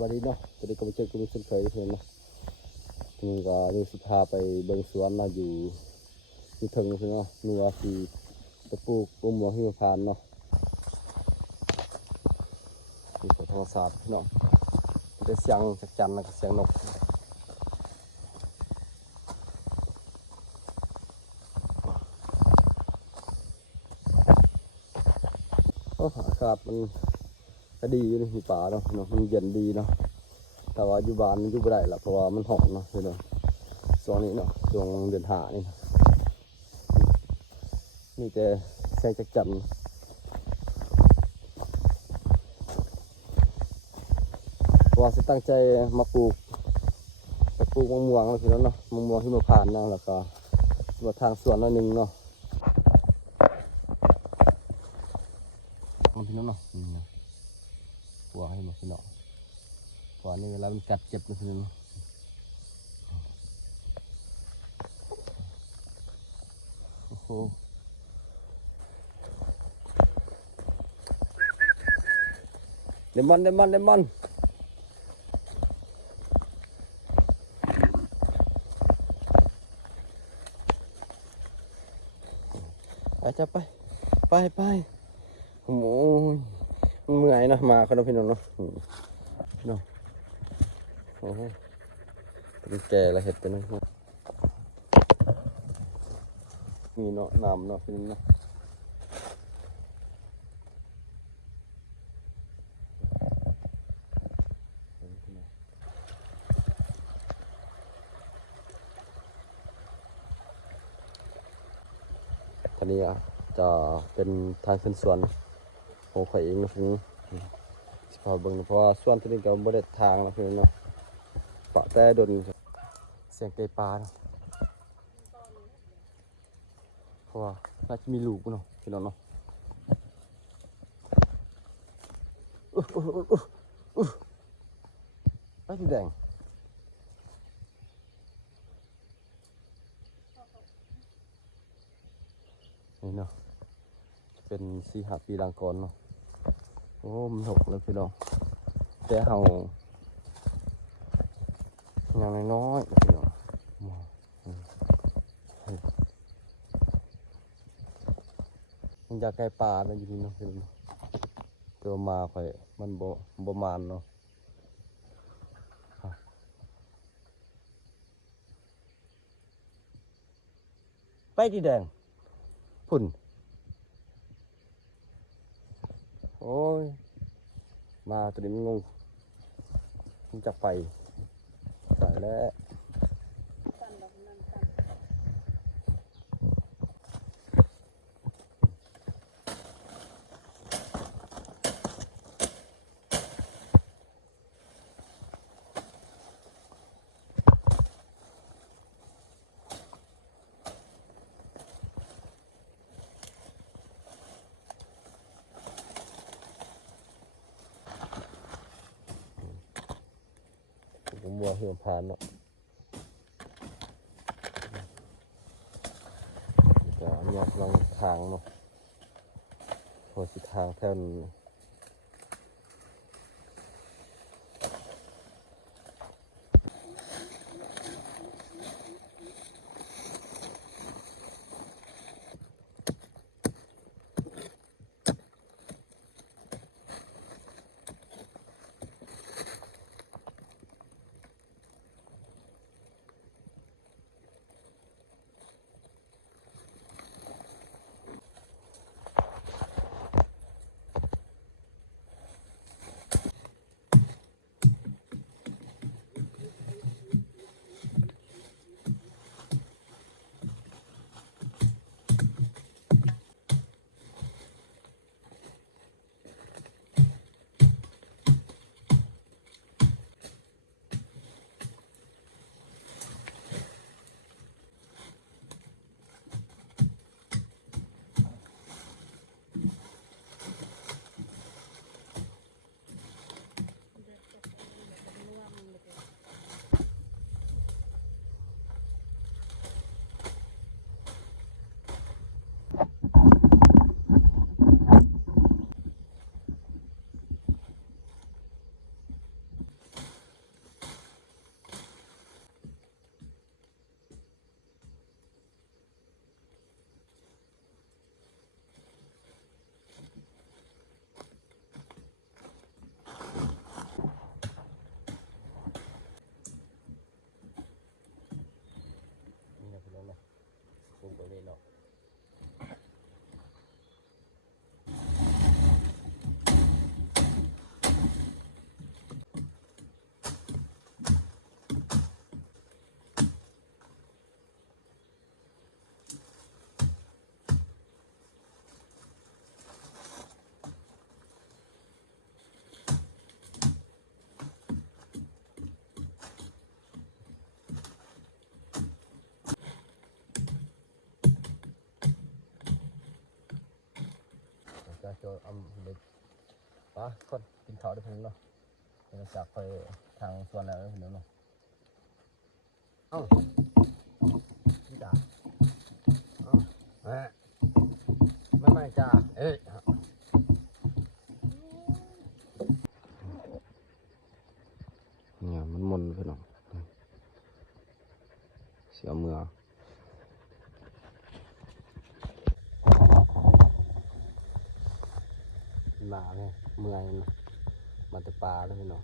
บายดีเนาะตอนนี้ก็มาเจอกันเช่นเคยเพื่อนเนาะทีนี้ก็นี่สิพาไปเบิ่งสวนเนาะอยู่เทิงเพื่อนเนาะนี่ว่าสิไปปลูกมะม่วงหิมพานต์เนาะนี่ก็ธรรมศาสตร์เนาะเป็นเสียงจักจั่นแล้วก็เสียงนกอากาศมันก็ดีอยู่ในป่าเนาะมันเย็นดีเนาะแต่ว่าอยู่บ้านมันอยู่ไม่ได้ละเพราะว่ามันหอมเนาะเพื่อนเนาะช่วงนี้เนาะช่วงเดือน5นี่นี่แต่แสงจักจั่นว่าจะตั้งใจมาปลูกมะม่วงแล้วพี่น้องเนาะมะม่วงหิมพานต์เนาะแล้วก็มาทางสวนหน่อยหนึงเนาะพี่น้องเนาะนี่นะหัวให้มาพี่น้องหัวนี่เวลามันกัดเจ็บนะพี่น้องโอ้โหเลมอนไปจะไปโอ้โหมันเมื่อยนะมาคนละพี่น้องเนาะพี่น้องโอ้โหเป็นแก่ละเห็ดไปนะมีเนาะน้ำเนาะพี่น้องเนาะทีนี้จะเป็นทางขึ้นสวนของข่อยเองนะพี่น้องสิพาเบิ่งเพราะว่าสวนที่นี่ก็บ่ได้ทางนะพี่น้องเนาะปะแต่ดนเสียงไก่ปลาเนาะเพราะว่าน่าจะมีลูกเนาะพี่น้องเนาะไปสีแดงนี่เนาะเป็น4-5 ปีหลังก่อนเนาะโอ้มันหกแล้วพี่น้องแต่เฮาอย่างน้อยๆพี่น้องมันอยากไก่ปลาแล้วอยู่นี่เนาะพี่น้องตัวมาข่อยมันบ่มานเนาะไปที่แดงพุ่นโอ้ยมาตัวนี้มันงงมันจะไปแล้ว ผมมัวหิมพานต์เนาะก็เนี่ยกำลังทางเนาะพอสิทางแถวนี้ โจเด็กป้าคนกินข้าวได้เพิ่งเนาะเดี๋ยวจากไปทางสวนแล้วเพิ่งเนาะเอ้าพี่จ๋าเอ้าไม่จ้าเอ้ยเนี่ยมันมนพี่น้องเสียเมือมาเลยเมื่อยมาแต่ปลาแล้วพี่น้อง